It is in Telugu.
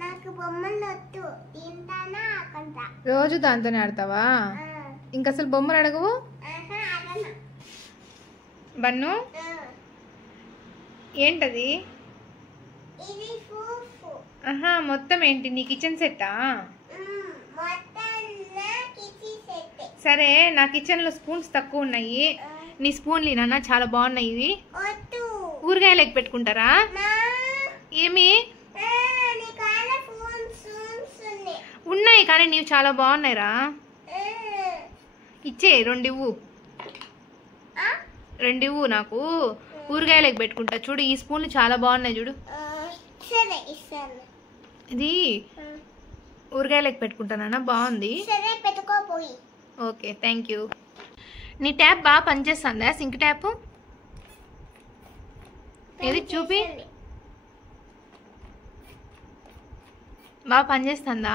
నాకు బొమ్మలు వద్దు, తింటానా ఆకంటా. రోజు దాంతోనే ఆడతావా? ఇంక అసలు బొమ్మలు అడగవు? బన్ను ఏంటది? ఆహా, మొత్తం ఏంటి నీ కిచెన్ సెట్టా? సరే, నా కిచెన్ లో స్పూన్స్ తక్కువ ఉన్నాయి, నీ స్పూన్లు నాన్న చాలా బాగున్నాయి. ఇవి ఊరగాయలకు పెట్టుకుంటారా? ఏమి ఉన్నాయి కానీ నీవు చాలా బాగున్నాయిరా. ఇచ్చే రెండు ఇవ్వు నాకు, ఊరగాయలకు పెట్టుకుంటా. చూడు ఈ స్పూన్లు చాలా బాగున్నాయి చూడు. ఇది ఊరగాయలకు పెట్టుకుంటానా? బాగుంది. Okay, thank you. నీ ట్యాప్ బాగా పనిచేస్తుందా? సింక్ ట్యాప్ ఏది చూపి. బాగా పనిచేస్తుందా?